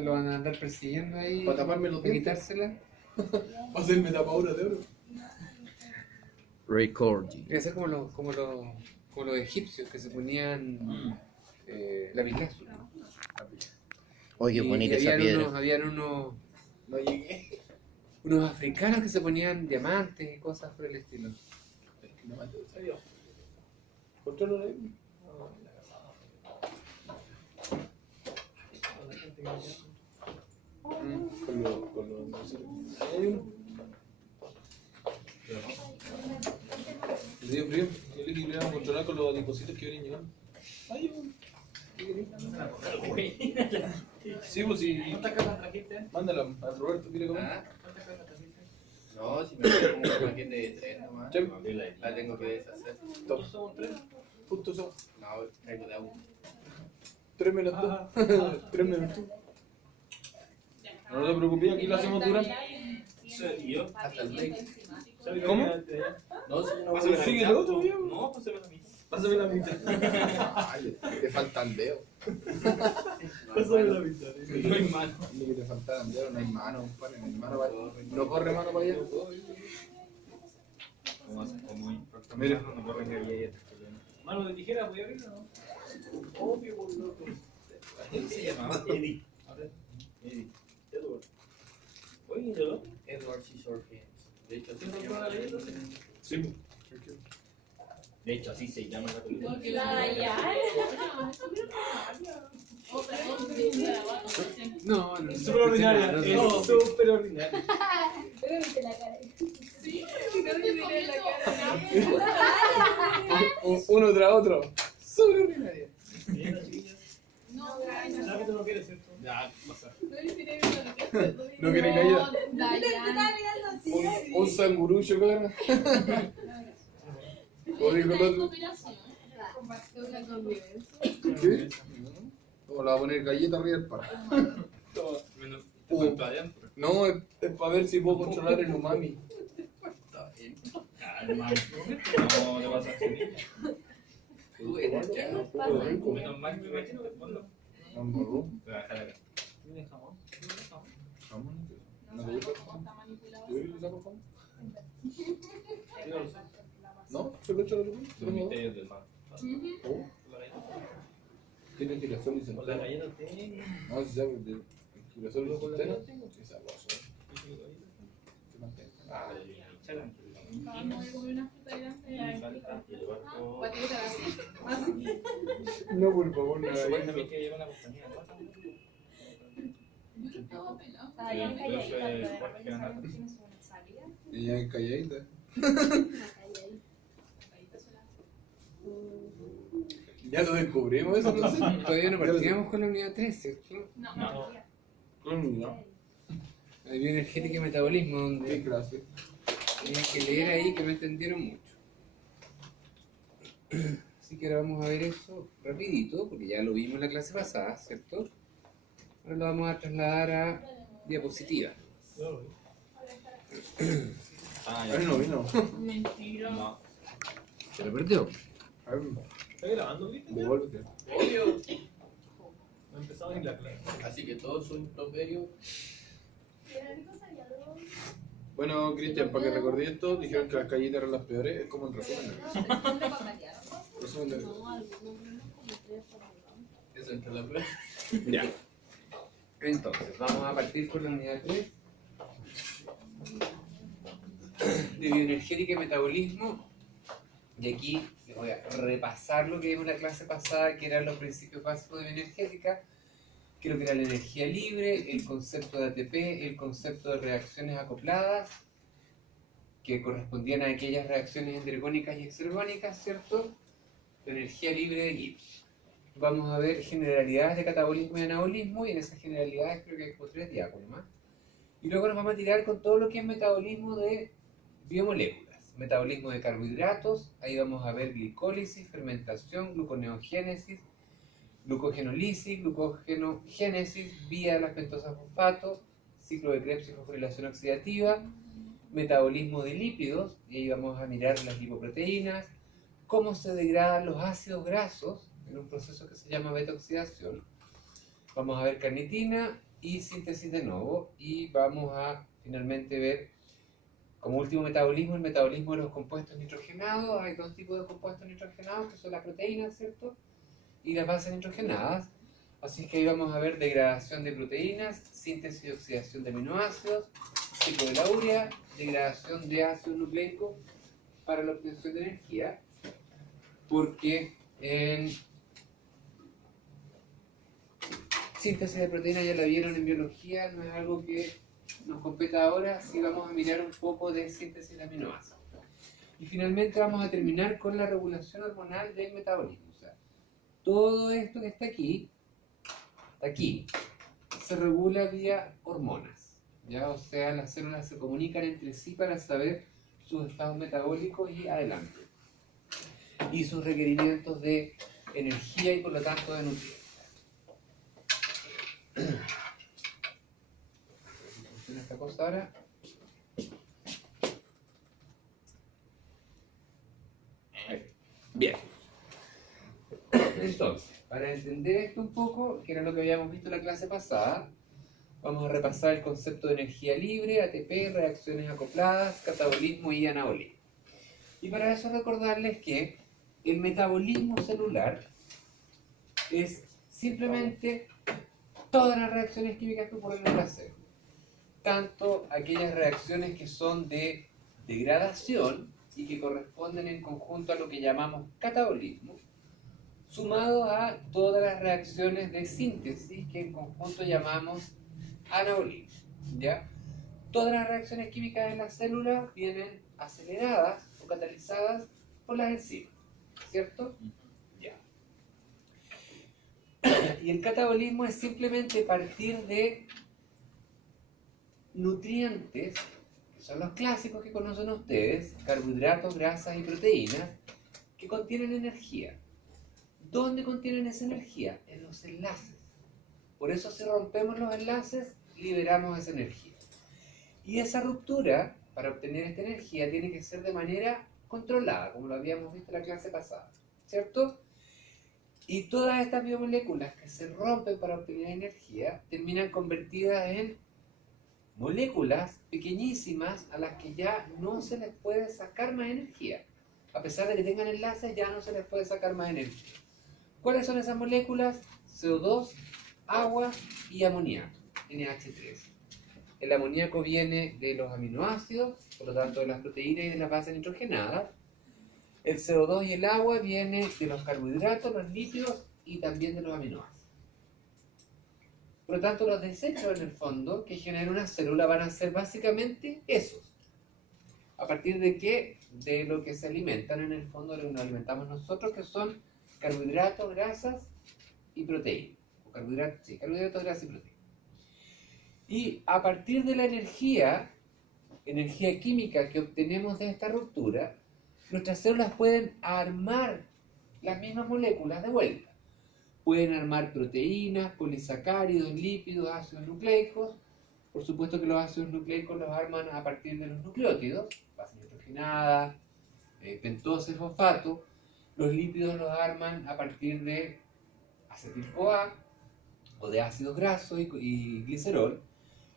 Lo van a andar persiguiendo ahí. Para taparme los para dientes. quitársela. Va a hacerme tapadura de oro. Recording. Debe ser como los egipcios que se ponían lapislázuli. Oye, qué Y bonita esa piedra. habían unos No llegué. africanos que se ponían diamantes y cosas por el estilo. Es que no me salió. Controlo ahí. Con los. Hay uno. El dio frío. Yo le quería controlar con los adipositos que vienen llegando. Hay uno. Sí, pues sí. ¿Cuántas cajas trajiste? Mándala a Roberto, dile cómo. ¿Cuántas cajas trajiste? No, si me quedo como un paquete de 3 nomás. Sí. La tengo que deshacer. Todos somos 3. Justo son. No, traigo de agua. 3 menos 2. 3 menos 2. No te preocupes, aquí lo hacemos durante. ¿Y yo? Hasta el break. ¿Cómo? No, si yo no Pásame voy a sigue el otro, viejo. No, pásame la mitad. Pásame la mitad. Ay, te faltan dedos. Pásame la mitad. No hay mano. Dile que te faltaran dedos, no hay mano, compadre, no hay mano para allá. No corre mano para allá. Mira. No corre ni había este problema. Mano de tijera, voy a abrir o no? Obvio, por loco. ¿Cómo se llamaba? Eddie. A ver. Eddie. Edward. Oye, ¿no? Edward Scissorhands. De hecho, ¿Te rompió la leyenda? Sí. De hecho, así se llama la película. No, no. Es súper ordinaria. Es súper ordinaria. Uno tras otro. Súper ordinaria. ¿Sabes que tú no quieres, cierto? Ya, pasa. ¿No quiere galleta? Un sangurucho, cara. O dijo el otro. ¿Qué? O le va a poner galleta arriba del par. No, es para ver si puedo controlar el umami. Calma. No, te vas a hacer. Menos mal, me imagino que fondo. Mamorro. Voy a dejar acá. ¿Tiene jamón? Jamón. ¿No te gusta el jamón? ¿Tú quieres usar el jamón? ¿No? ¿Se lo echo a la luz? Los misterios del mar. Oh, tiene girasol y Con la centeno. galleta tengo. No, si sabe, el girasol y centeno. Sí, sabroso. Se mantiene. Ah, Chalan. no, por favor, no. Eso bueno también que lleva una compañía. Ella es calladita. Ya lo descubrimos eso, entonces. Todavía no partíamos con la unidad 3, ¿cierto? No. No. Hay bioenergética y metabolismo, Qué donde clase. hay que leer ahí que no entendieron mucho. Así que ahora vamos a ver eso rapidito, porque ya lo vimos en la clase pasada, ¿cierto? Ahora lo vamos a trasladar a diapositiva. Ah, Ay, no vino. Mentira. No. Se lo perdió. Ay, ¿Estás grabando, Cristian? devuélvete. Obvio. No he empezado ni la clase. Así que todo su improperio. Bueno, Cristian, para que recordé esto, dijeron que las callitas eran las peores. Es como el resumen. Resumen de Eso entre la prueba. Ya. Entonces, vamos a partir con la unidad 3 de bioenergética y metabolismo. Y aquí les voy a repasar lo que vimos en la clase pasada, que eran los principios básicos de bioenergética, que lo que era la energía libre, el concepto de ATP, el concepto de reacciones acopladas, que correspondían a aquellas reacciones endergónicas y exergónicas, ¿cierto? La energía libre de Gibbs. Vamos a ver generalidades de catabolismo y anabolismo, y en esas generalidades creo que hay como 3 diagramas. Y luego nos vamos a tirar con todo lo que es metabolismo de biomoléculas. Metabolismo de carbohidratos, ahí vamos a ver glicólisis, fermentación, gluconeogénesis, glucogenolisis, glucogenogénesis, vía de las pentosas fosfato, ciclo de Krebs y fosforilación oxidativa, metabolismo de lípidos, y ahí vamos a mirar las lipoproteínas, cómo se degradan los ácidos grasos en un proceso que se llama beta-oxidación, Vamos a ver carnitina y síntesis de nuevo. Y vamos a finalmente ver, como último metabolismo, el metabolismo de los compuestos nitrogenados. Hay dos tipos de compuestos nitrogenados, que son las proteínas, ¿cierto? Y las bases nitrogenadas. Así que ahí vamos a ver degradación de proteínas, síntesis y oxidación de aminoácidos, ciclo de la urea, degradación de ácido nucleico para la obtención de energía, porque en síntesis de proteínas ya la vieron en biología, no es algo que nos competa ahora, así vamos a mirar un poco de síntesis de aminoácidos. Y finalmente vamos a terminar con la regulación hormonal del metabolismo. O sea, todo esto que está aquí, se regula vía hormonas. ¿Ya? O sea, las células se comunican entre sí para saber sus estados metabólicos y adelante. Y sus requerimientos de energía y por lo tanto de nutrientes. ¿Cómo funciona esta cosa ahora? Bien. Entonces, para entender esto un poco, que era lo que habíamos visto en la clase pasada, vamos a repasar el concepto de energía libre, ATP, reacciones acopladas, catabolismo y anabolismo. Y para eso recordarles que el metabolismo celular es simplemente todas las reacciones químicas que ocurren en la célula. Tanto aquellas reacciones que son de degradación y que corresponden en conjunto a lo que llamamos catabolismo, sumado a todas las reacciones de síntesis que en conjunto llamamos anabolismo. ¿Ya? Todas las reacciones químicas en la célula vienen aceleradas o catalizadas por las enzimas, ¿cierto? Ya. Y el catabolismo es simplemente partir de nutrientes, que son los clásicos que conocen ustedes, carbohidratos, grasas y proteínas, que contienen energía. ¿Dónde contienen esa energía? En los enlaces. Por eso si rompemos los enlaces, liberamos esa energía. Y esa ruptura, para obtener esta energía, tiene que ser de manera controlada, como lo habíamos visto en la clase pasada, ¿cierto? Y todas estas biomoléculas que se rompen para obtener energía, terminan convertidas en moléculas pequeñísimas a las que ya no se les puede sacar más energía. A pesar de que tengan enlaces, ya no se les puede sacar más energía. ¿Cuáles son esas moléculas? CO2, agua y amoníaco, NH3. El amoníaco viene de los aminoácidos, por lo tanto de las proteínas y de las bases nitrogenadas. El CO2 y el agua viene de los carbohidratos, los lípidos y también de los aminoácidos. Por lo tanto, los desechos en el fondo que genera una célula van a ser básicamente esos. ¿A partir de qué? De lo que se alimentan en el fondo, de lo que nos alimentamos nosotros, que son carbohidratos, grasas y proteínas. Carbohidratos, grasas y proteínas. Y a partir de la energía química que obtenemos de esta ruptura, nuestras células pueden armar las mismas moléculas de vuelta. Pueden armar proteínas, polisacáridos, lípidos, ácidos nucleicos. Por supuesto que los ácidos nucleicos los arman a partir de los nucleótidos, base nitrogenada, pentosa y fosfato. Los lípidos los arman a partir de acetil-CoA o de ácidos grasos y glicerol.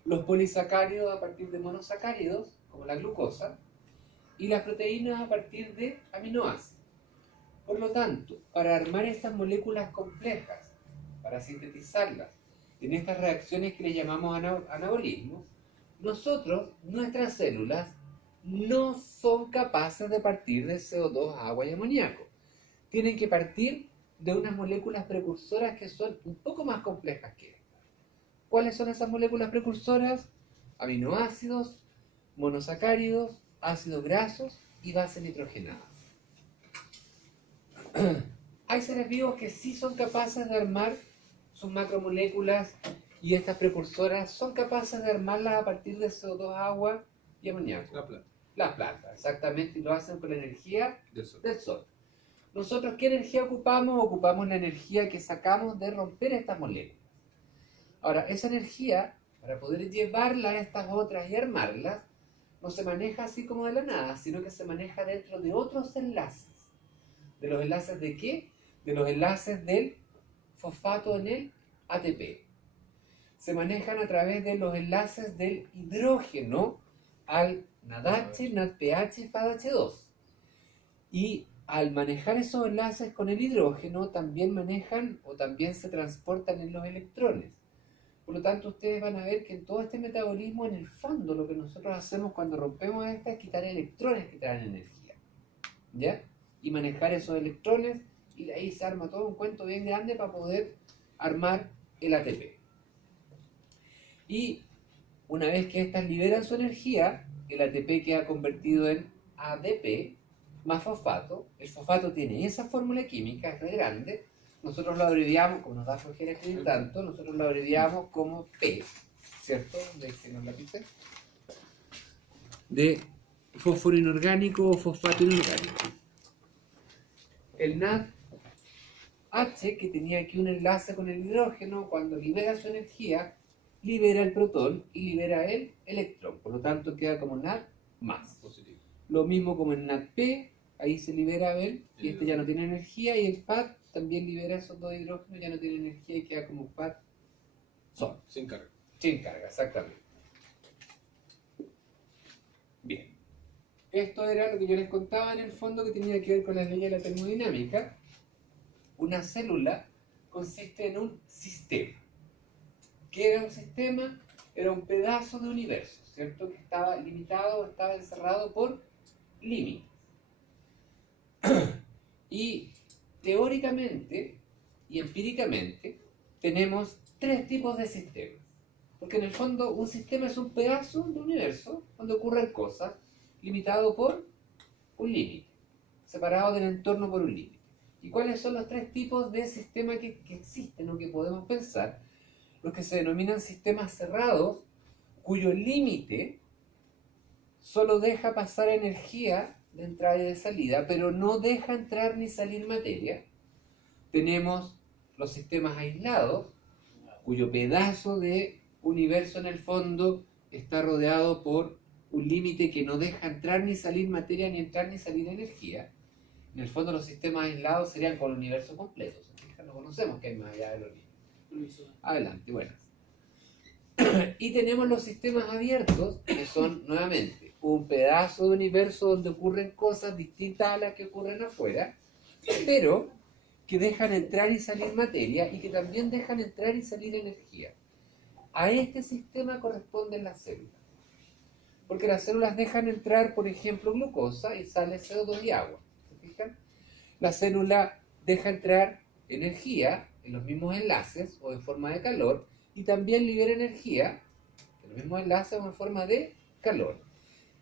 Los polisacáridos a partir de monosacáridos, como la glucosa. Y las proteínas a partir de aminoácidos. Por lo tanto, para armar estas moléculas complejas, para sintetizarlas en estas reacciones que le llamamos anabolismo, nuestras células, no son capaces de partir de CO2, agua y amoníaco. Tienen que partir de unas moléculas precursoras que son un poco más complejas que estas. ¿Cuáles son esas moléculas precursoras? Aminoácidos, monosacáridos, ácidos grasos y bases nitrogenadas. Hay seres vivos que sí son capaces de armar sus macromoléculas y estas precursoras son capaces de armarlas a partir de CO2, agua y amoníaco. La planta. Las plantas, exactamente, y lo hacen con la energía Del sol. del sol. Nosotros, ¿qué energía ocupamos? Ocupamos la energía que sacamos de romper estas moléculas. Ahora, esa energía, para poder llevarla a estas otras y armarlas, no se maneja así como de la nada, sino que se maneja dentro de otros enlaces. ¿De los enlaces de qué? De los enlaces del fosfato en el ATP. se manejan a través de los enlaces del hidrógeno al NADH, NADPH, FADH2. Y al manejar esos enlaces con el hidrógeno, también manejan o también se transportan en los electrones. Por lo tanto, ustedes van a ver que en todo este metabolismo, en el fondo, lo que nosotros hacemos cuando rompemos esta es quitar electrones que traen energía, ¿ya? Y manejar esos electrones, y de ahí se arma todo un cuento bien grande para poder armar el ATP. Y una vez que estas liberan su energía, el ATP queda convertido en ADP más fosfato. El fosfato tiene esa fórmula química, es re grande. Nosotros lo abreviamos, como nos da flojera escribir tanto, nosotros lo abreviamos como P, ¿cierto? Déjenos la pizza. De fósforo inorgánico o fosfato inorgánico. El NADH, que tenía aquí un enlace con el hidrógeno, cuando libera su energía, libera el protón y libera el electrón. Por lo tanto, queda como NAD más. Positivo. Lo mismo como en NADP, ahí se libera Abel, y este ya no tiene energía, y el FAD también libera esos dos hidrógenos, ya no tiene energía y queda como FAD solo. Sin carga. Sin carga, exactamente. Bien. Esto era lo que yo les contaba en el fondo, que tenía que ver con las leyes de la termodinámica. Una célula consiste en un sistema. ¿Qué era un sistema? Era un pedazo de universo, ¿cierto? Que estaba limitado, estaba encerrado por límites. Y teóricamente y empíricamente tenemos tres tipos de sistemas. Porque en el fondo un sistema es un pedazo de universo donde ocurren cosas, limitado por un límite, separado del entorno por un límite. ¿Y cuáles son los tres tipos de sistemas que existen o que podemos pensar? Los que se denominan sistemas cerrados, cuyo límite solo deja pasar energía de entrada y de salida, pero no deja entrar ni salir materia. Tenemos los sistemas aislados, cuyo pedazo de universo en el fondo está rodeado por un límite que no deja entrar ni salir materia, ni entrar ni salir energía. En el fondo los sistemas aislados serían con el universo completo. No conocemos qué hay más allá de los límites. Adelante, buenas. Y tenemos los sistemas abiertos, que son nuevamente un pedazo de universo donde ocurren cosas distintas a las que ocurren afuera, pero que dejan entrar y salir materia y que también dejan entrar y salir energía. A este sistema corresponden las células. Porque las células dejan entrar, por ejemplo, glucosa y sale CO2 y agua. ¿Se fijan? La célula deja entrar energía en los mismos enlaces o en forma de calor, y también libera energía en los mismos enlaces o en forma de calor.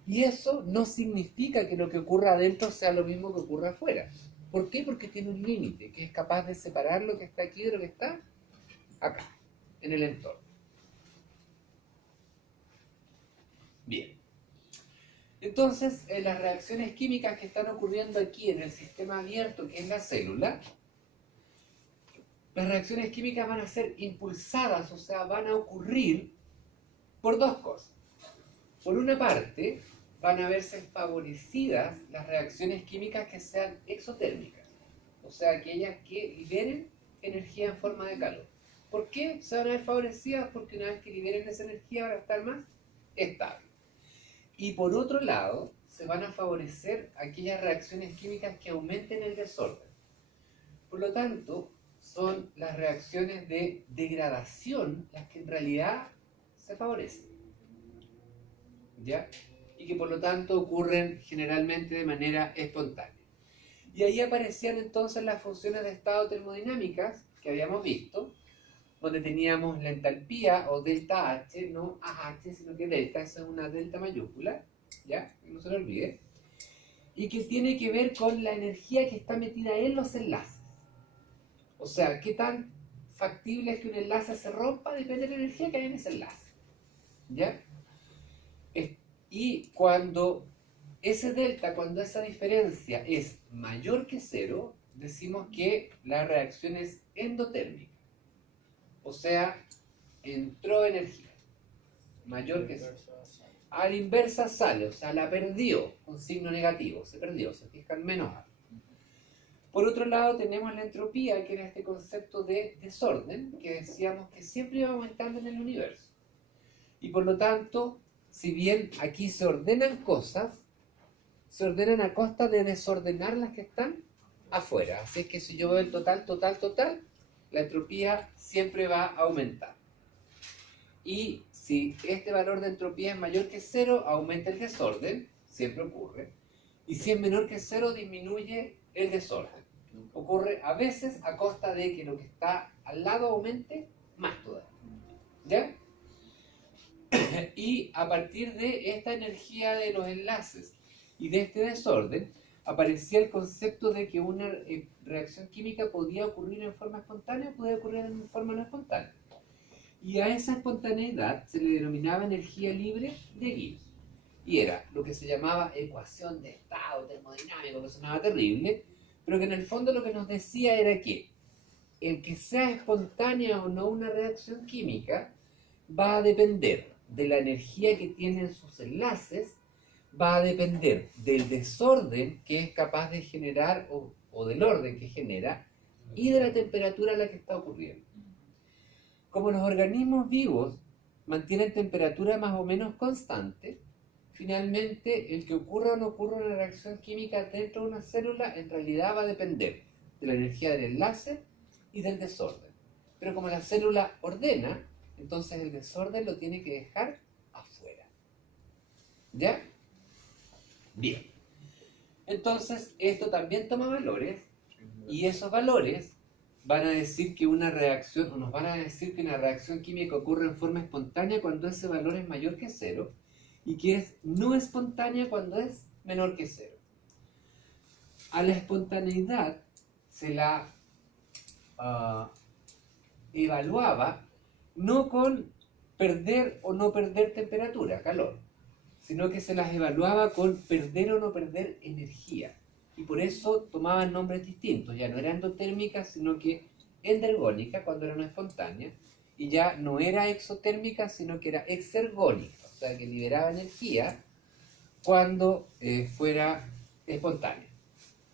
Y eso no significa que lo que ocurra adentro sea lo mismo que ocurra afuera. ¿Por qué? Porque tiene un límite que es capaz de separar lo que está aquí de lo que está acá, en el entorno. Bien. Entonces, en las reacciones químicas que están ocurriendo aquí en el sistema abierto, que es la célula, las reacciones químicas van a ser impulsadas, o sea, van a ocurrir por dos cosas. Por una parte, van a verse favorecidas las reacciones químicas que sean exotérmicas, o sea, aquellas que liberen energía en forma de calor. ¿Por qué se van a ver favorecidas? Porque una vez que liberen esa energía van a estar más estables. Y por otro lado, se van a favorecer aquellas reacciones químicas que aumenten el desorden. Por lo tanto, son las reacciones de degradación las que en realidad se favorecen, ¿ya? Y que por lo tanto ocurren generalmente de manera espontánea. Y ahí aparecían entonces las funciones de estado termodinámicas que habíamos visto, donde teníamos la entalpía o delta H, no AH, sino que delta, esa es una delta mayúscula, ¿ya? Que no se lo olvide. Y que tiene que ver con la energía que está metida en los enlaces. O sea, qué tan factible es que un enlace se rompa depende de la energía que hay en ese enlace, ¿ya? Y cuando ese delta, cuando esa diferencia es mayor que cero, decimos que la reacción es endotérmica. O sea, entró energía mayor que cero. A la inversa sale, o sea, la perdió con signo negativo, se perdió, se fijan, menos A. Por otro lado tenemos la entropía, que era este concepto de desorden, que decíamos que siempre iba aumentando en el universo. Y por lo tanto, si bien aquí se ordenan cosas, se ordenan a costa de desordenar las que están afuera. Así es que si yo veo el total, la entropía siempre va a aumentar. Y si este valor de entropía es mayor que 0, aumenta el desorden, siempre ocurre. Y si es menor que 0, disminuye el desorden. Ocurre a veces a costa de que lo que está al lado aumente más todavía. ¿Ya? Y a partir de esta energía de los enlaces y de este desorden, aparecía el concepto de que una reacción química podía ocurrir en forma espontánea o podía ocurrir en forma no espontánea. Y a esa espontaneidad se le denominaba energía libre de Gibbs. Y era lo que se llamaba ecuación de estado termodinámico, que sonaba terrible, pero que en el fondo lo que nos decía era que el que sea espontánea o no una reacción química va a depender de la energía que tienen sus enlaces, va a depender del desorden que es capaz de generar o del orden que genera y de la temperatura a la que está ocurriendo. Como los organismos vivos mantienen temperatura más o menos constante, finalmente el que ocurra o no ocurra una reacción química dentro de una célula en realidad va a depender de la energía del enlace y del desorden. Pero como la célula ordena, entonces el desorden lo tiene que dejar afuera. ¿Ya? Bien. Entonces esto también toma valores y esos valores van a decir que una reacción, o nos van a decir que una reacción química ocurre en forma espontánea cuando ese valor es mayor que 0 y que es no espontánea cuando es menor que 0. A la espontaneidad se la evaluaba no con perder o no perder temperatura, calor, sino que se las evaluaba con perder o no perder energía. Y por eso tomaban nombres distintos, ya no era endotérmica, sino que endergónica cuando era no espontánea, y ya no era exotérmica, sino que era exergónica, o sea que liberaba energía cuando fuera espontánea.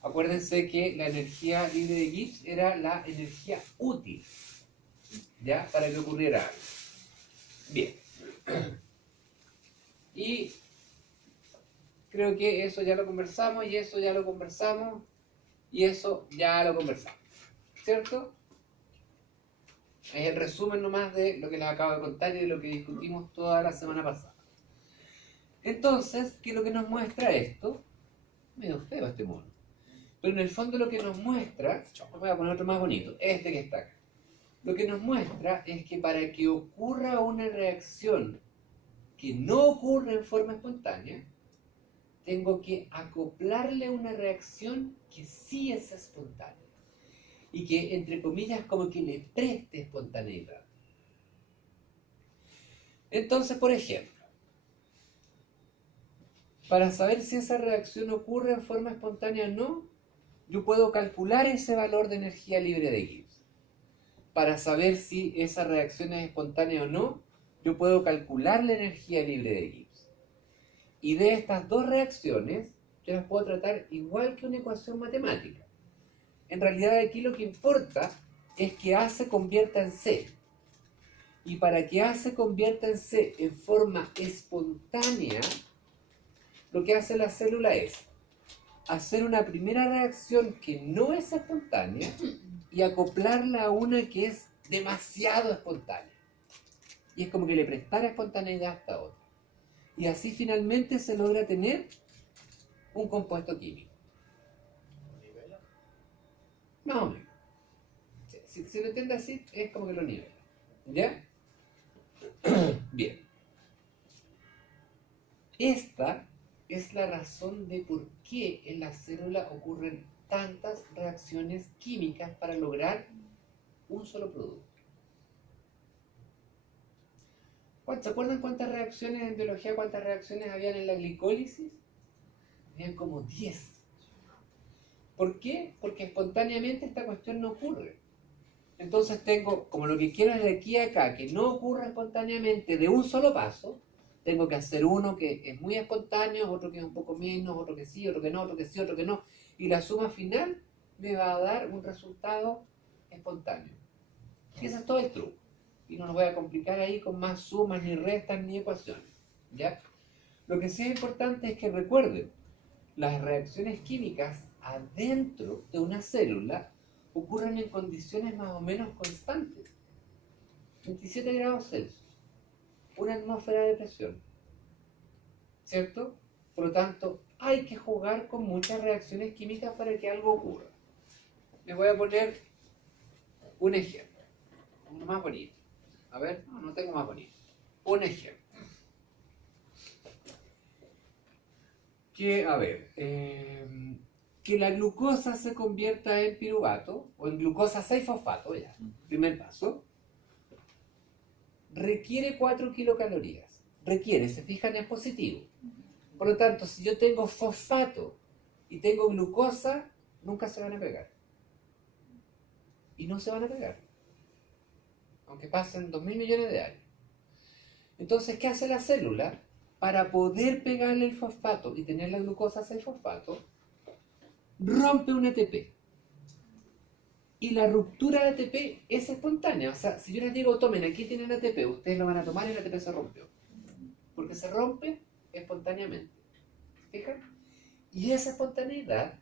Acuérdense que la energía libre de Gibbs era la energía útil, ¿ya? Para que ocurriera algo. Bien. Y creo que eso ya lo conversamos, y eso ya lo conversamos, y eso ya lo conversamos. ¿Cierto? Es el resumen nomás de lo que les acabo de contar y de lo que discutimos toda la semana pasada. Entonces, ¿qué es lo que nos muestra esto? Medio feo este mono. Pero en el fondo lo que nos muestra, voy a poner otro más bonito, este que está acá. Lo que nos muestra es que para que ocurra una reacción que no ocurre en forma espontánea, tengo que acoplarle una reacción que sí es espontánea y que, entre comillas, como que le preste espontaneidad. Entonces, por ejemplo, para saber si esa reacción ocurre en forma espontánea o no, yo puedo calcular ese valor de energía libre de Gibbs. Para saber si esa reacción es espontánea o no, yo puedo calcular la energía libre de Gibbs. Y de estas dos reacciones, yo las puedo tratar igual que una ecuación matemática. En realidad aquí lo que importa es que A se convierta en C. Y para que A se convierta en C en forma espontánea, lo que hace la célula es hacer una primera reacción que no es espontánea y acoplarla a una que es demasiado espontánea. Y es como que le prestara espontaneidad a esta otra. Y así finalmente se logra tener un compuesto químico. Más o menos. Si lo entiende así, es como que lo nivela. ¿Ya? Bien. Esta es la razón de por qué en la célula ocurren tantas reacciones químicas para lograr un solo producto. ¿Se acuerdan cuántas reacciones en biología, cuántas reacciones habían en la glicólisis? Habían como 10. ¿Por qué? Porque espontáneamente esta cuestión no ocurre. Entonces tengo, como lo que quiero es de aquí a acá, que no ocurra espontáneamente de un solo paso, tengo que hacer uno que es muy espontáneo, otro que es un poco menos, otro que sí, otro que no, otro que sí, otro que no. Y la suma final me va a dar un resultado espontáneo. Y ese es todo el truco. Y no nos voy a complicar ahí con más sumas, ni restas, ni ecuaciones. ¿Ya? Lo que sí es importante es que recuerden, las reacciones químicas adentro de una célula ocurren en condiciones más o menos constantes. 27 grados Celsius, una atmósfera de presión, ¿cierto? Por lo tanto, hay que jugar con muchas reacciones químicas para que algo ocurra. Les voy a poner un ejemplo, uno más bonito. A ver, no tengo más bonito. Un ejemplo. Que, a ver, que la glucosa se convierta en piruvato o en glucosa 6-fosfato, ya, primer paso, requiere 4 kilocalorías. Requiere, se fijan, es positivo. Por lo tanto, si yo tengo fosfato y tengo glucosa, nunca se van a pegar. Y no se van a pegar. Aunque pasen 2.000 millones de años. Entonces, ¿qué hace la célula? Para poder pegarle el fosfato y tener la glucosa 6-fosfato, rompe un ATP. Y la ruptura de ATP es espontánea. O sea, si yo les digo, tomen, aquí tienen ATP, ustedes lo van a tomar y el ATP se rompió. Porque se rompe espontáneamente. ¿Se fijan? Y esa espontaneidad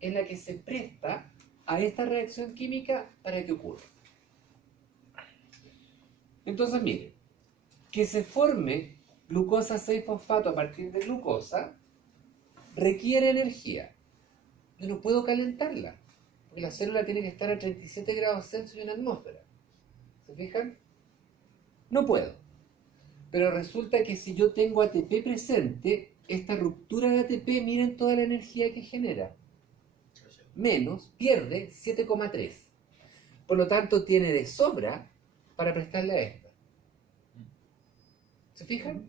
es la que se presta a esta reacción química para que ocurra. Entonces, miren, que se forme glucosa 6-fosfato a partir de glucosa requiere energía. Yo no puedo calentarla, porque la célula tiene que estar a 37 grados Celsius en la atmósfera. ¿Se fijan? No puedo. Pero resulta que si yo tengo ATP presente, esta ruptura de ATP, miren toda la energía que genera. Menos, pierde 7,3. Por lo tanto, tiene de sobra para prestarle a esta. ¿Se fijan?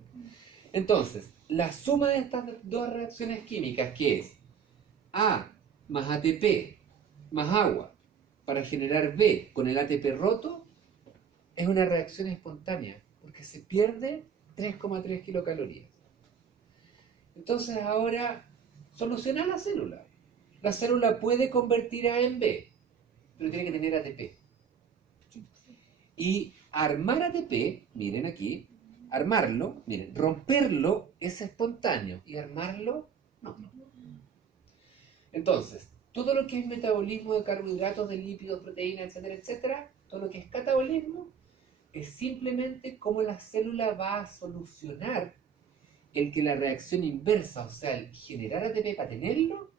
Entonces, la suma de estas dos reacciones químicas, que es A más ATP más agua para generar B con el ATP roto, es una reacción espontánea, porque se pierde 3,3 kilocalorías. Entonces ahora, soluciona la célula. La célula puede convertir A en B, pero tiene que tener ATP. Y armar ATP, miren aquí, armarlo, miren, romperlo es espontáneo y armarlo, no. Entonces, todo lo que es metabolismo de carbohidratos, de lípidos, proteínas, etcétera, etcétera, todo lo que es catabolismo, es simplemente cómo la célula va a solucionar el que la reacción inversa, o sea, el generar ATP para tenerlo,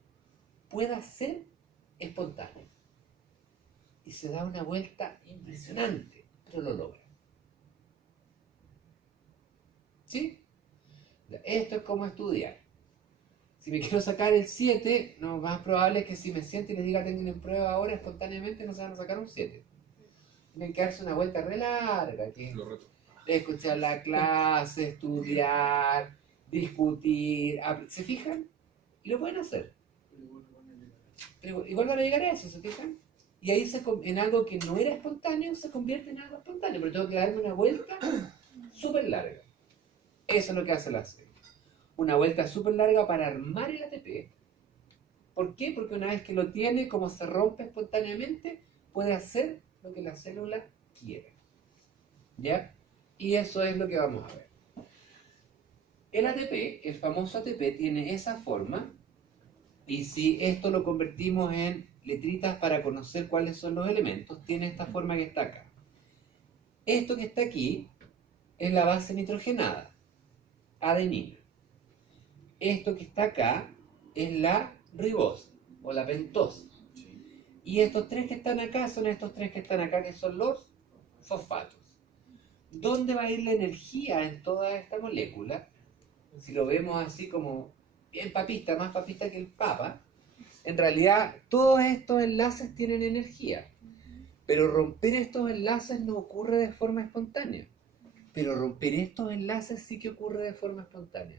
pueda ser espontáneo. Y se da una vuelta impresionante, pero lo logra. ¿Sí? Esto es como estudiar. Si me quiero sacar el 7, lo más probable es que si me siento y les diga tengan en prueba ahora, espontáneamente no se van a sacar un 7. Tienen que darse una vuelta re larga, que escuchar la clase, estudiar, discutir, ¿se fijan? Y lo pueden hacer. Pero igual van a llegar a eso, ¿se fijan? Y ahí en algo que no era espontáneo se convierte en algo espontáneo, pero tengo que darme una vuelta súper larga. Eso es lo que hace la célula. Una vuelta súper larga para armar el ATP. ¿Por qué? Porque una vez que lo tiene, como se rompe espontáneamente, puede hacer lo que la célula quiere. ¿Ya? Y eso es lo que vamos a ver. El ATP, el famoso ATP, tiene esa forma, y si esto lo convertimos en letritas para conocer cuáles son los elementos, tiene esta forma que está acá. Esto que está aquí es la base nitrogenada, adenina. Esto que está acá es la ribosa o la pentosa. Y estos tres que están acá son estos tres que están acá, que son los fosfatos. ¿Dónde va a ir la energía en toda esta molécula? Si lo vemos así como bien papista, más papista que el papa, en realidad todos estos enlaces tienen energía. Pero romper estos enlaces no ocurre de forma espontánea. Pero romper estos enlaces sí que ocurre de forma espontánea.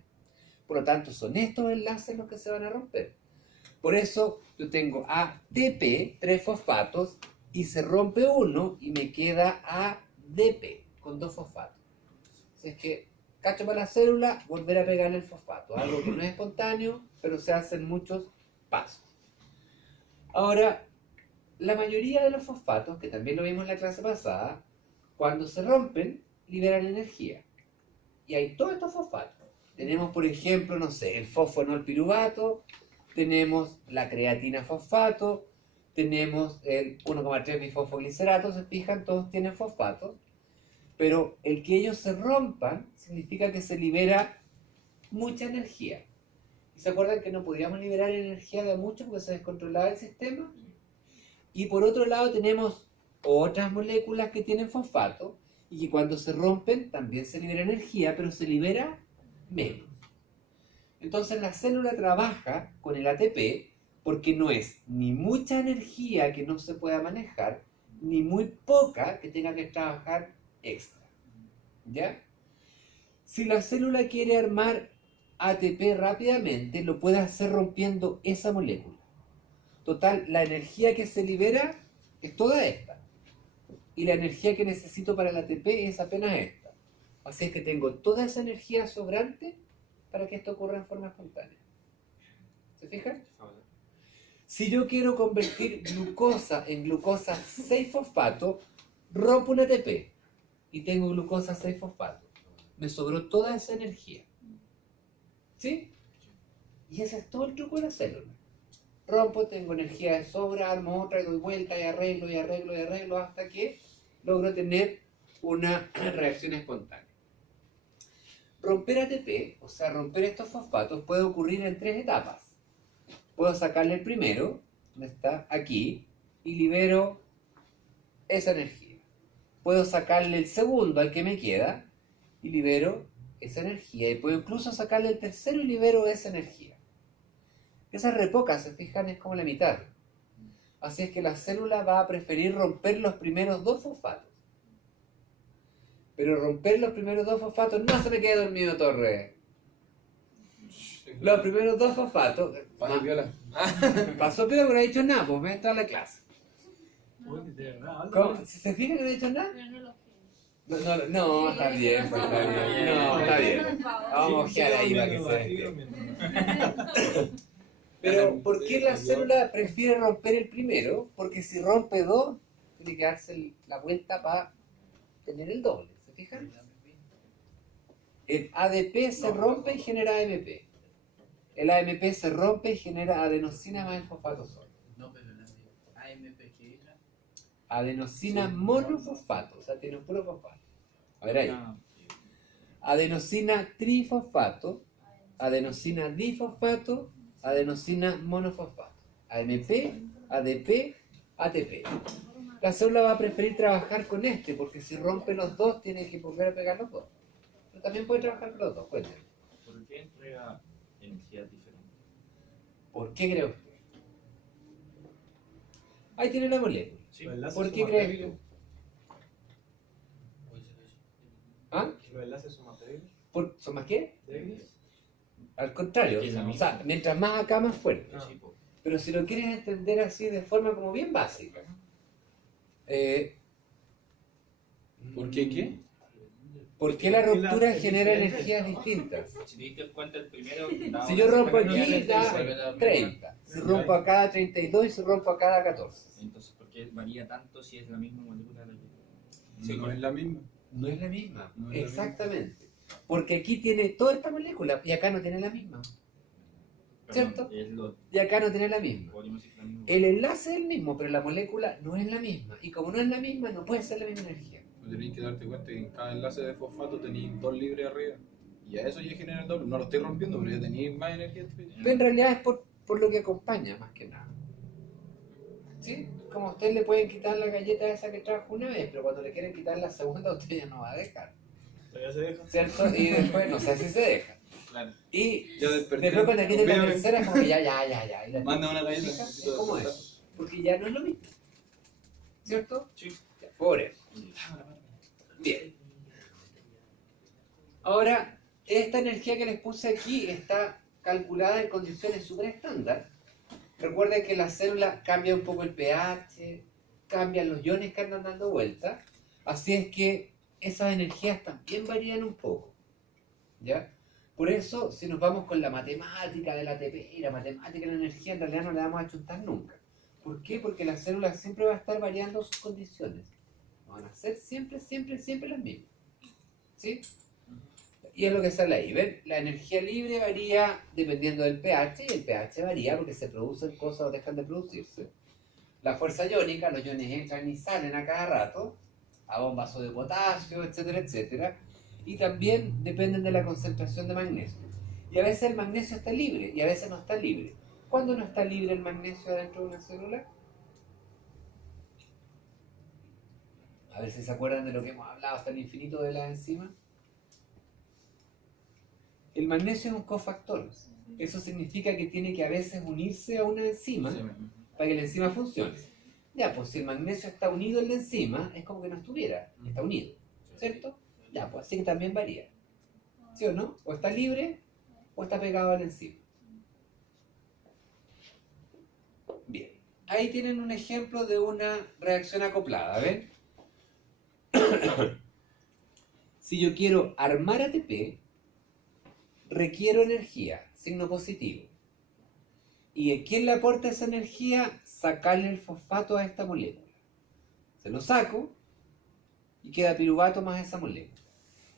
Por lo tanto, son estos enlaces los que se van a romper. Por eso yo tengo ATP, 3 fosfatos, y se rompe uno y me queda ADP, con 2 fosfatos. Así es que, cacho para la célula, volver a pegarle el fosfato. Algo que no es espontáneo, pero se hacen muchos pasos. Ahora, la mayoría de los fosfatos, que también lo vimos en la clase pasada, cuando se rompen, liberan energía. Y hay todos estos fosfatos. Tenemos, por ejemplo, no sé, el fosfonol piruvato, tenemos la creatina fosfato, tenemos el 1,3 bifosfoglicerato, se fijan, todos tienen fosfatos, pero el que ellos se rompan significa que se libera mucha energía. ¿Y se acuerdan que no podíamos liberar energía de mucho porque se descontrolaba el sistema? Y por otro lado tenemos otras moléculas que tienen fosfato y que cuando se rompen también se libera energía, pero se libera menos. Entonces la célula trabaja con el ATP porque no es ni mucha energía que no se pueda manejar, ni muy poca que tenga que trabajar extra. ¿Ya? Si la célula quiere armar ATP rápidamente, lo puede hacer rompiendo esa molécula. Total, la energía que se libera es toda esta. Y la energía que necesito para el ATP es apenas esta. Así es que tengo toda esa energía sobrante para que esto ocurra en forma espontánea. ¿Se fijan? Si yo quiero convertir glucosa en glucosa 6-fosfato, rompo un ATP y tengo glucosa 6-fosfato. Me sobró toda esa energía. ¿Sí? Y ese es todo el truco de la célula. Rompo, tengo energía de sobra, armo otra y doy vuelta y arreglo y arreglo y arreglo hasta que logro tener una reacción espontánea. Romper ATP, o sea, romper estos fosfatos, puede ocurrir en 3 etapas. Puedo sacarle el primero, donde está aquí, y libero esa energía. Puedo sacarle el segundo al que me queda, y libero esa energía. Y puedo incluso sacarle el tercero y libero esa energía. Esa es re poca, se fijan, es como la mitad. Así es que la célula va a preferir romper los primeros 2 fosfatos. Pero romper los primeros 2 fosfatos no se me queda dormido, Torre. Los primeros 2 fosfatos. Pasó piola. Pasó piola, pero no ha dicho nada, pues me está en la clase. Uy, de verdad. ¿Cómo? ¿Se fijan que no ha dicho nada? Pero no lo No, está bien, pues, está bien. No, está bien. Vamos a ojear ahí para que se despierte. Pero, ¿por qué la célula prefiere romper el primero? Porque si rompe 2, tiene que darse la vuelta para tener el doble. ¿Se fijan? El ADP se rompe y genera AMP. El AMP se rompe y genera adenosina más el fosfato solo. No, pero la AMP que era. Adenosina Sí. monofosfato, o sea, tiene un puro fosfato. A ver ahí. Ah, Adenosina trifosfato, adenosina difosfato, adenosina monofosfato. AMP, ADP, ATP. La célula va a preferir trabajar con este, porque si rompe los 2, tiene que volver a pegar los 2. Pero también puede trabajar con los 2, cuéntame. ¿Por qué entrega energías diferentes? ¿Por qué cree usted? Ahí tiene la molécula. Sí. los enlaces ¿Por son qué más crees débiles. tú? ¿Ah? Los enlaces son más débiles. ¿Son más qué? ¿Débiles? Al contrario, Es la o sea, mientras más acá, más fuerte. Ah. Sí, po. Pero si lo quieres entender así de forma como bien básica. ¿Por qué qué? ¿Por qué la ruptura Es genera diferente. energías distintas? Si te diste cuenta, el primero. daba Si yo rompo una aquí, cantidad da de- 30. Si rompo a cada 32 y si rompo a cada 14. Entonces, ¿por qué varía tanto si es la misma molécula? Sí, no es la misma. No es la misma. No es la Exactamente. Porque aquí tiene toda esta molécula y acá no tiene la misma. ¿Cierto? Es lo, Y acá no tiene la misma. podríamos decir la misma. El enlace es el mismo, pero la molécula no es la misma. Y como no es la misma, no puede ser la misma energía. Tú tenés que darte cuenta que en cada enlace de fosfato tenéis 2 libres arriba. Y a eso ya genera el doble. No lo estoy rompiendo, pero ya tenéis más energía. Pero en realidad es por lo que acompaña, más que nada. ¿Sí? Como a usted le pueden quitar la galleta esa que trajo una vez, pero cuando le quieren quitar la segunda, usted ya no va a dejar. Todavía se deja. ¿Cierto? Y después, no sé si se deja. Claro. Y Ya desperté. después cuando le quiten la Mírame. tercera, es como que ya. Y la Manda una galleta. chica, es como eso. Porque ya no es lo mismo. ¿Cierto? Sí. Ya, por eso. Bien. Ahora, esta energía que les puse aquí está calculada en condiciones súper estándar. Recuerden que la célula cambia un poco el pH, cambian los iones que andan dando vueltas. Así es que esas energías también varían un poco. ¿Ya? Por eso, si nos vamos con la matemática del ATP y la matemática de la energía, en realidad no le vamos a chuntar nunca. ¿Por qué? Porque la célula siempre va a estar variando sus condiciones. Van a ser siempre, siempre, siempre las mismas. ¿Sí? Y es lo que sale ahí. ¿Ven? La energía libre varía dependiendo del pH, y el pH varía porque se producen cosas o dejan de producirse. La fuerza iónica, los iones entran y salen a cada rato, a bombazos de potasio, etcétera, etcétera. Y también dependen de la concentración de magnesio. Y a veces el magnesio está libre y a veces no está libre. ¿Cuándo no está libre el magnesio adentro de una célula? A ver si se acuerdan de lo que hemos hablado hasta el infinito de las enzimas. El magnesio es un cofactor. Eso significa que tiene que a veces unirse a una enzima para que la enzima funcione. Ya, pues si el magnesio está unido en la enzima, es como que no estuviera, está unido, ¿cierto? Ya, pues así que también varía. ¿Sí o no? O está libre o está pegado a la enzima. Bien, ahí tienen un ejemplo de una reacción acoplada, ¿ven? Si yo quiero armar ATP, requiero energía, signo positivo. ¿Y a quién le aporta esa energía? Sacarle el fosfato a esta molécula. Se lo saco y queda piruvato más esa molécula.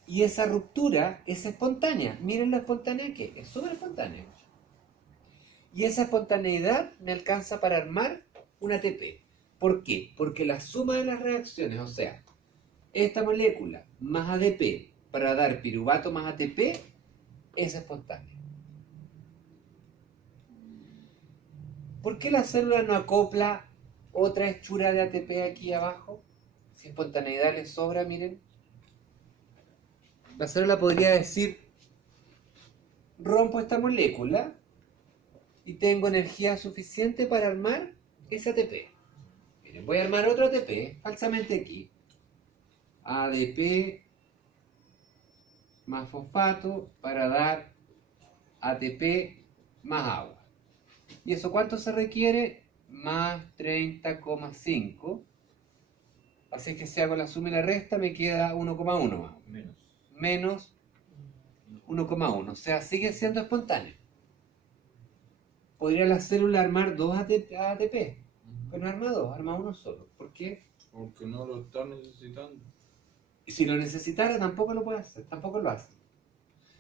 Y esa ruptura es espontánea. Miren lo espontánea que es súper espontánea. Y esa espontaneidad me alcanza para armar un ATP. ¿Por qué? Porque la suma de las reacciones, o sea, esta molécula más ADP para dar piruvato más ATP, es espontánea. ¿Por qué la célula no acopla otra hechura de ATP aquí abajo? Si espontaneidad le sobra, miren. La célula podría decir, rompo esta molécula y tengo energía suficiente para armar ese ATP. Miren, voy a armar otro ATP, falsamente aquí. ADP más fosfato para dar ATP más agua. ¿Y eso cuánto se requiere? Más 30,5. Así que si hago la suma y la resta me queda 1,1 más. Menos 1,1. O sea, sigue siendo espontáneo. Podría la célula armar dos ATP. Pero no arma dos, arma uno solo. ¿Por qué? Porque no lo está necesitando. Y si lo necesitara tampoco lo puede hacer, tampoco lo hace.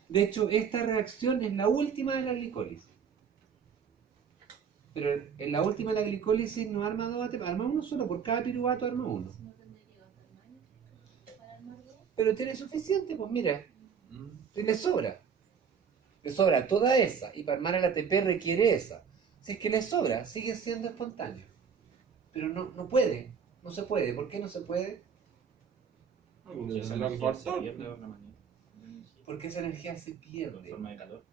De hecho, esta reacción es la última de la glicólisis. Pero en la última de la glicólisis no arma dos ATP, arma uno solo, por cada piruvato arma uno. Pero tiene suficiente, pues mira, le sobra. Le sobra toda esa, y para armar el ATP requiere esa. Si es que le sobra, sigue siendo espontáneo. Pero no puede, no se puede. ¿Por qué no se puede? Porque esa energía se pierde de otra manera. Porque esa energía se En pierde. forma de calor.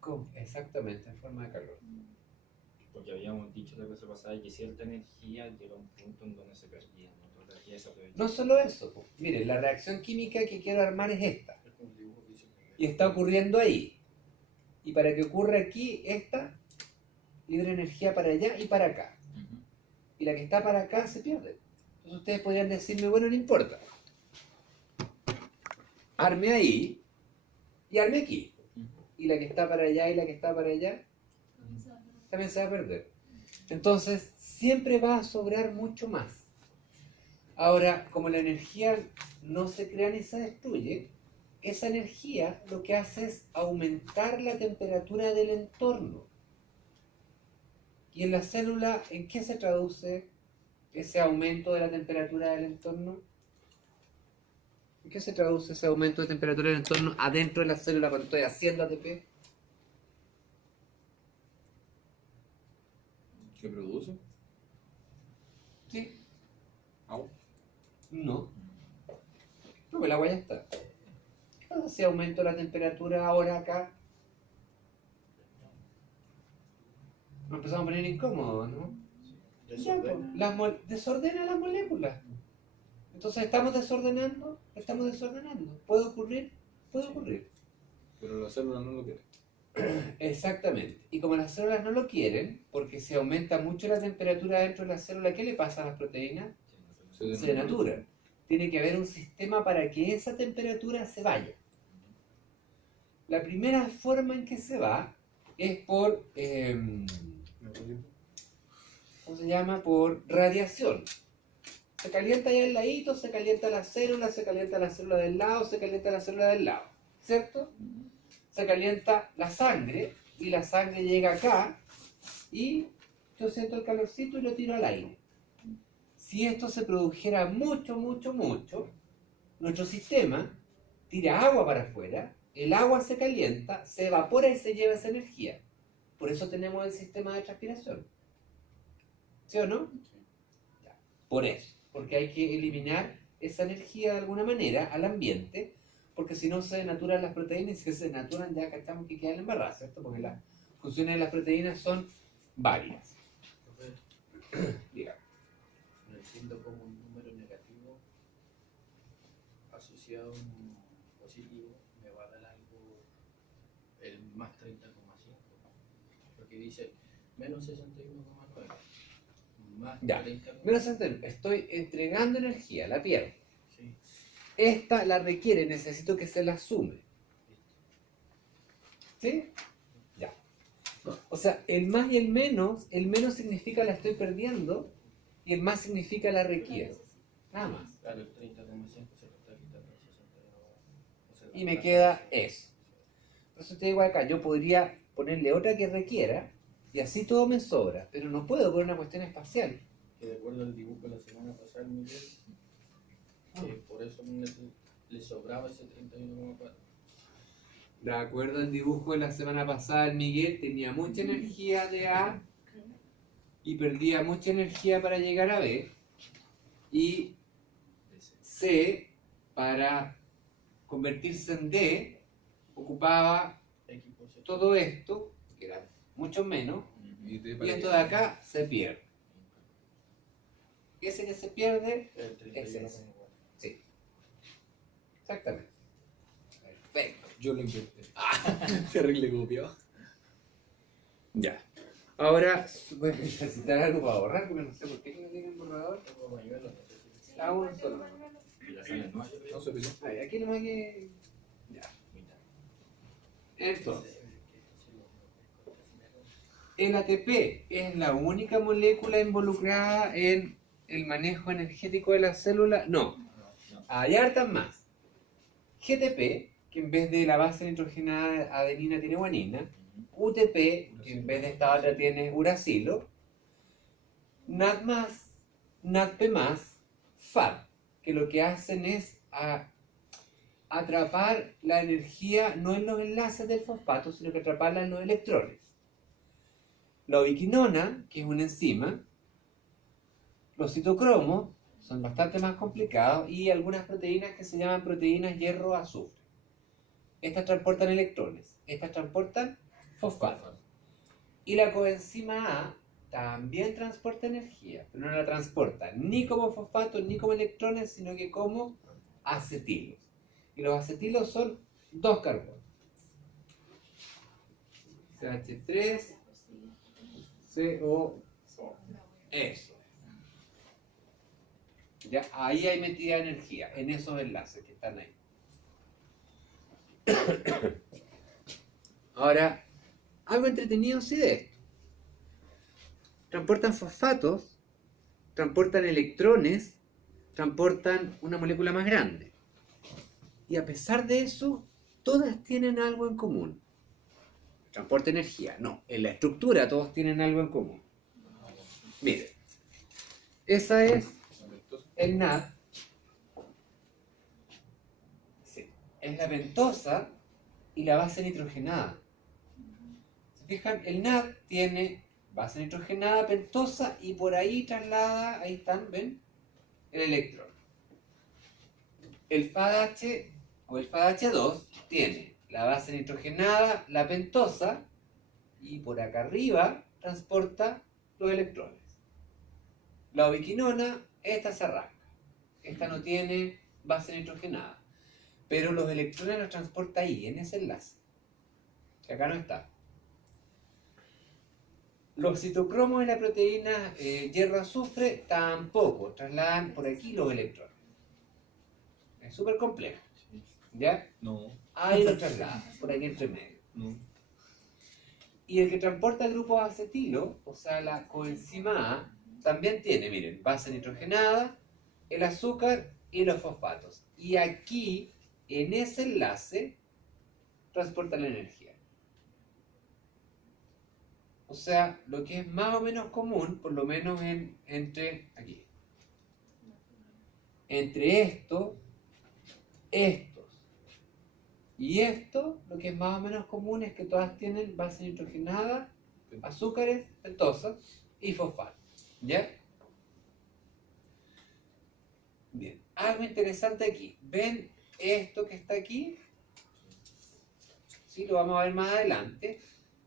¿Cómo? Exactamente, en forma de calor. Porque habíamos dicho la vez pasada que cierta energía llega a un punto en donde se perdía, ¿no? Otra energía se aprovecha. No solo eso, pues. Miren, la reacción química que quiero armar es esta. Y está ocurriendo ahí. Y para que ocurra aquí, esta libera energía para allá y para acá. Y la que está para acá se pierde. Entonces ustedes podrían decirme, bueno, no importa. Arme ahí y arme aquí. Y la que está para allá y la que está para allá también se va a perder. Entonces, siempre va a sobrar mucho más. Ahora, como la energía no se crea ni se destruye, esa energía lo que hace es aumentar la temperatura del entorno. Y en la célula, ¿en qué se traduce ese aumento de la temperatura del entorno? ¿En qué se traduce ese aumento de temperatura del entorno adentro de la célula cuando estoy haciendo ATP? ¿Qué produce? ¿Sí? Agua. No. No, el agua ya está. ¿Qué pasa si aumento la temperatura ahora acá? Nos empezamos a poner incómodos, ¿no? Ya, pues, desordena las moléculas. Entonces, ¿estamos desordenando? Estamos desordenando. ¿Puede ocurrir? Puede ocurrir. Pero la célula no lo quiere. Exactamente. Y como las células no lo quieren, porque se aumenta mucho la temperatura dentro de la célula, ¿qué le pasa a las proteínas? Se denaturan. Tiene que haber un sistema para que esa temperatura se vaya. La primera forma en que se va es por... ¿cómo Esto se llama por radiación. Se calienta ahí al ladito, se calienta la célula del lado, se calienta la célula del lado, ¿cierto? Se calienta la sangre y la sangre llega acá y yo siento el calorcito y lo tiro al aire. Si esto se produjera mucho, nuestro sistema tira agua para afuera, el agua se calienta, se evapora y se lleva esa energía. Por eso tenemos el sistema de transpiración. ¿Sí o no? Ya. Por eso, porque hay que eliminar esa energía de alguna manera al ambiente, porque si no se denaturan las proteínas y si se denaturan ya cachamos que quedan embarradas, ¿cierto? Porque las funciones de las proteínas son varias. Diga. No entiendo cómo un número negativo asociado a un positivo me va a dar algo, el más 30,5, porque dice menos 61,9, más Ya. 30,5. Menos entender, estoy entregando energía, la pierdo. Sí. Esta la requiere, necesito que se la sume. ¿Sí? Ya. O sea, el más y el menos significa la estoy perdiendo y el más significa la requiero. Nada más. Claro, el 30,5 se lo está quitando el 61. Y me queda eso. Por eso te digo acá, yo podría ponerle otra que requiera y así todo me sobra, pero no puedo por una cuestión espacial. Que de acuerdo al dibujo de la semana pasada, Miguel, por eso le sobraba ese 31,4. De acuerdo al dibujo de la semana pasada, el Miguel tenía mucha energía de A y perdía mucha energía para llegar a B. Y C, para convertirse en D, ocupaba todo esto, que era mucho menos, Y y esto de acá se pierde. Y ese que se pierde El es 31,4. ese. Sí. Exactamente. Perfecto. yo lo inventé. Terrible copio. Ya. Ahora voy a necesitar algo para borrar porque no sé por qué no tiene el borrador. Tengo pañuelo, no sé si- Ah, uno solo. Y la sal no hay. No se peleó. Ay, aquí nomás que. Ya. Entonces, el ATP es la única molécula involucrada en el manejo energético de la célula. No, hay hartas más. GTP, que en vez de la base nitrogenada de adenina tiene guanina. UTP, que en vez de esta otra tiene uracilo. NAD+, NADP+, FAD, que lo que hacen es atrapar la energía no en los enlaces del fosfato, sino que atraparla en los electrones. La ubiquinona, que es una enzima, los citocromos son bastante más complicados y algunas proteínas que se llaman proteínas hierro-azufre. Estas transportan electrones, estas transportan fosfato. Y la coenzima A también transporta energía, pero no la transporta ni como fosfato ni como electrones, sino que como acetilos. Y los acetilos son dos carbonos. CH3, CO, eso. Ya, ahí hay metida energía, en esos enlaces que están ahí. Ahora, algo entretenido sí de esto. Transportan fosfatos, transportan electrones, transportan una molécula más grande. Y a pesar de eso, todas tienen algo en común. Transporta energía, no. En la estructura todos tienen algo en común. Miren, esa es el NAD. Sí, es la pentosa y la base nitrogenada. ¿Se fijan? El NAD tiene base nitrogenada, pentosa y por ahí traslada, ahí están, ¿ven? El electrón. El FADH o el FADH2 tiene la base nitrogenada, la pentosa y por acá arriba transporta los electrones. La ubiquinona, esta se arranca. Esta no tiene base nitrogenada. Pero los electrones los transporta ahí, en ese enlace. Que acá no está. Los citocromos de la proteína hierro-azufre tampoco trasladan por aquí los electrones. Es súper complejo. ¿Ya? No, Ahí los trasladan, por aquí entre medio. no. Y el que transporta el grupo acetilo, o sea, la coenzima A, también tiene, miren, base nitrogenada, el azúcar y los fosfatos. Y aquí, en ese enlace, transporta la energía. O sea, lo que es más o menos común, por lo menos entre aquí. Entre estos y esto, lo que es más o menos común es que todas tienen base nitrogenada, azúcares, pentosas y fosfato. ¿Ya? Bien. Algo interesante aquí. ¿Ven esto que está aquí? Sí, lo vamos a ver más adelante.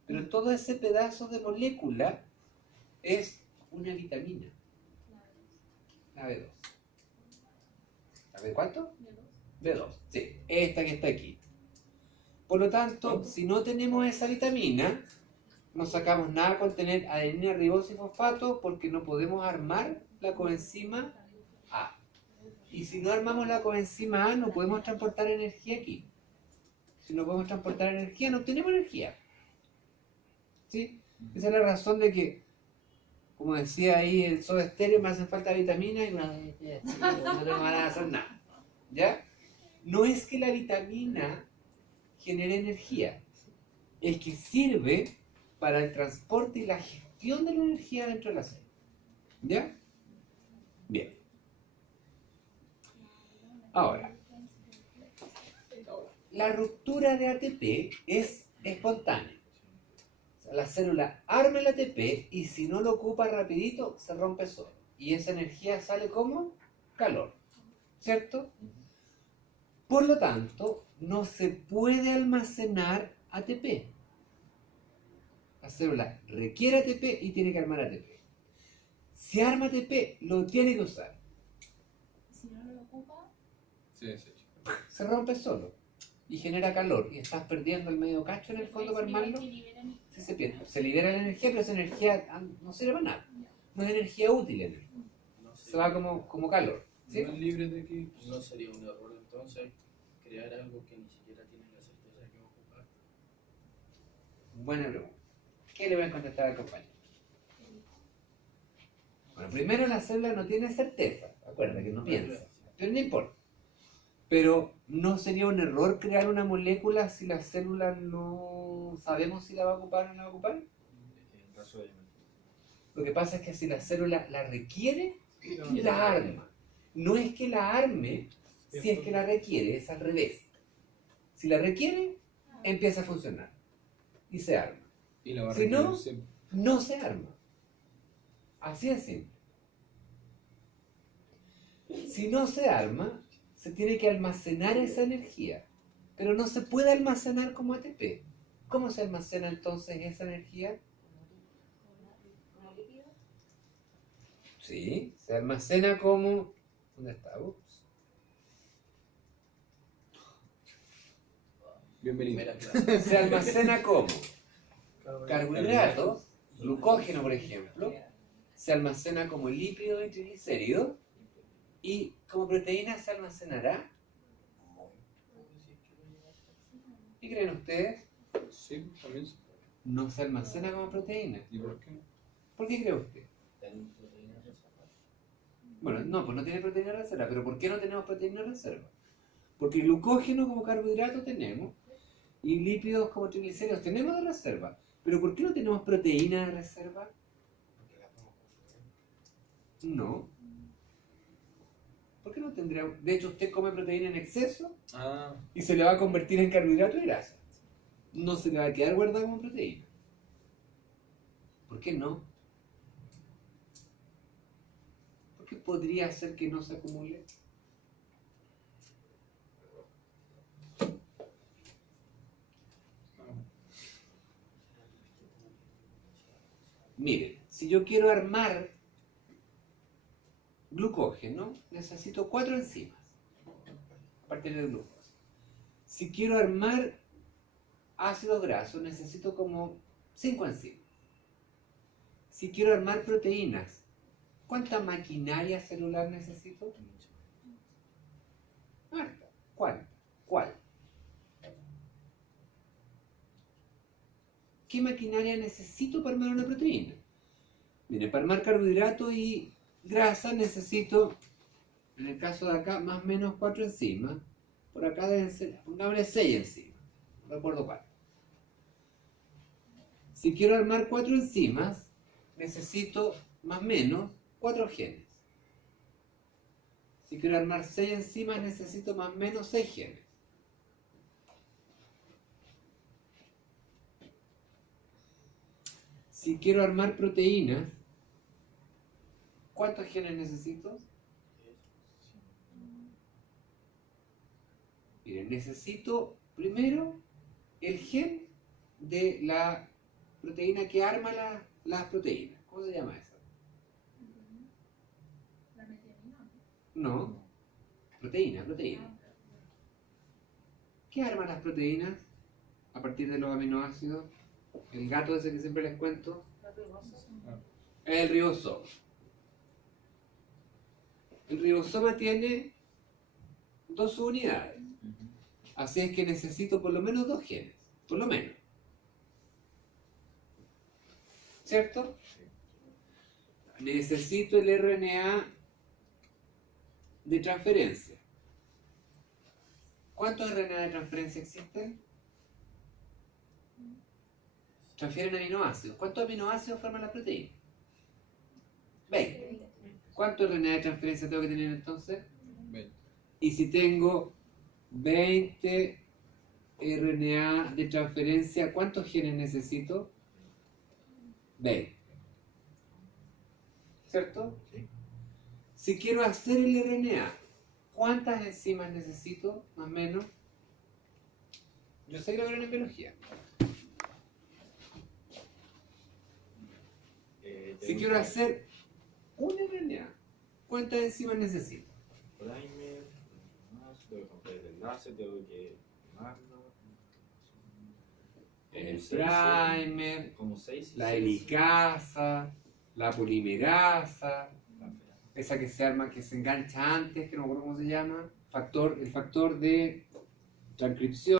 Pero todo ese pedazo de molécula es una vitamina. La B2. ¿La B cuánto? B2. Sí, esta que está aquí. Por lo tanto, si no tenemos esa vitamina, no sacamos nada con tener adenina, ribosa y fosfato porque no podemos armar la coenzima A. Y si no armamos la coenzima A, no podemos transportar energía aquí. Si no podemos transportar energía, no obtenemos energía. ¿Sí? Esa es la razón de que, como decía ahí el Soda Stereo, me hacen falta vitaminas y no tengo ganas de hacer nada. ¿Ya? No es que la vitamina genere energía, es que sirve para el transporte y la gestión de la energía dentro de la célula. ¿Ya? Bien. Ahora, la ruptura de ATP es espontánea. O sea, la célula arma el ATP y si no lo ocupa rapidito, se rompe solo. Y esa energía sale como calor. ¿Cierto? Por lo tanto, no se puede almacenar ATP. La célula requiere ATP y tiene que armar ATP. Si arma ATP, lo tiene que usar. Si no lo ocupa, Se rompe solo y genera calor. Y estás perdiendo el medio cacho en el fondo para armarlo. Sí, se pierde. Se libera la energía, pero esa energía no sirve para nada. No es energía útil en él. No Se va como calor. ¿Sí? No es libre de que. No sería un error entonces crear algo que ni siquiera tienes la certeza que va a ocupar. Buena pregunta. ¿Qué le voy a contestar al compañero? Bueno, primero la célula no tiene certeza. Acuérdate que no piensa. Pero no importa. Pero no sería un error crear una molécula si la célula no sabemos si la va a ocupar o no la va a ocupar. En caso de Lo que pasa es que si la célula la requiere, la arma. No es que la arme si es que la requiere, es al revés. Si la requiere, empieza a funcionar y se arma. Y la va a Si no, requerir siempre. no se arma. Así es simple. Si no se arma, se tiene que almacenar esa energía. Pero no se puede almacenar como ATP. ¿Cómo se almacena entonces esa energía? como líquido. Sí, se almacena como... ¿Dónde está? Ups. Bienvenido. Primera clase. Se almacena como carbohidratos, glucógeno por ejemplo, se almacena como lípido y triglicéridos, y como proteína se almacenará. ¿Qué creen ustedes? Sí, también. No se almacena como proteína. ¿Y por qué no? ¿Por qué cree usted? Ten proteínas reservadas. Bueno, no, pues no tiene proteína en reserva, pero ¿por qué no tenemos proteína en reserva? Porque glucógeno como carbohidrato tenemos, y lípidos como triglicéridos tenemos de reserva. Pero ¿por qué no tenemos proteína de reserva? Porque la podemos construir. No. ¿Por qué no tendríamos? De hecho, usted come proteína en exceso Ah, y se le va a convertir en carbohidrato y grasa. No se le va a quedar guardada como proteína. ¿Por qué no? ¿Por qué podría ser que no se acumule? Miren, si yo quiero armar glucógeno, necesito 4 enzimas a partir del glucosa. Si quiero armar ácidos grasos, necesito como 5 enzimas. Si quiero armar proteínas, ¿cuánta maquinaria celular necesito? Harta. ¿Cuál? ¿Qué maquinaria necesito para armar una proteína? Mire, para armar carbohidratos y grasa necesito, en el caso de acá, más o menos 4 enzimas. Por acá deben ser, pongámosle 6 enzimas. No recuerdo cuál. Si quiero armar 4 enzimas, necesito más o menos 4 genes. Si quiero armar 6 enzimas, necesito más o menos 6 genes. Si quiero armar proteínas, ¿cuántos genes necesito? Miren, necesito primero el gen de la proteína que arma las proteínas. ¿Cómo se llama eso? La metionina. No, proteína. ¿Qué arman las proteínas a partir de los aminoácidos? El gato ese que siempre les cuento. El ribosoma. El ribosoma tiene 2 subunidades. Así es que necesito por lo menos 2 genes. Por lo menos. ¿Cierto? Necesito el RNA de transferencia. ¿Cuántos RNA de transferencia existen? Transfieren aminoácidos. ¿Cuántos aminoácidos forman la proteína? 20. ¿Cuántos RNA de transferencia tengo que tener entonces? 20. Y si tengo 20 RNA de transferencia, ¿cuántos genes necesito? 20. ¿Cierto? Sí. Si quiero hacer el RNA, ¿cuántas enzimas necesito, más o menos? Yo sé que lo verán en biología. Si quiero hacer un RNA, ¿cuántas enzimas necesito? Primer, tengo que comprar el enlace, tengo que quemarlo. El primer, Como 6 la helicasa, la polimerasa, esa que se arma, que se engancha antes, que no me acuerdo cómo se llama, el factor de transcripción.